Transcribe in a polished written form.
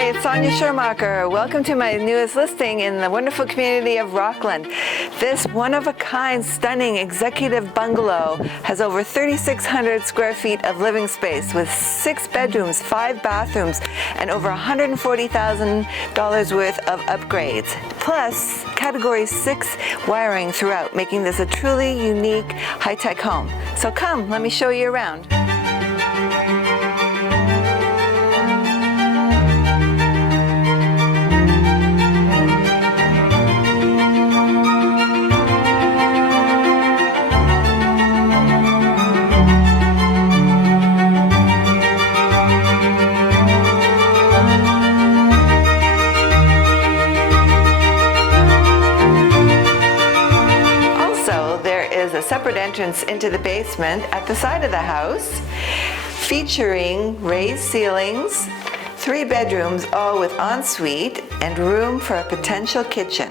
Hi, it's Sonia Schumacher. Welcome to my newest listing in the wonderful community of Rockland. This one-of-a-kind, stunning executive bungalow has over 3,600 square feet of living space with 6 bedrooms, 5 bathrooms, and over $140,000 worth of upgrades. Plus, Category 6 wiring throughout, making this a truly unique high-tech home. So come, let me show you around. A separate entrance into the basement at the side of the house, featuring raised ceilings, 3 bedrooms, all with ensuite and room for a potential kitchen.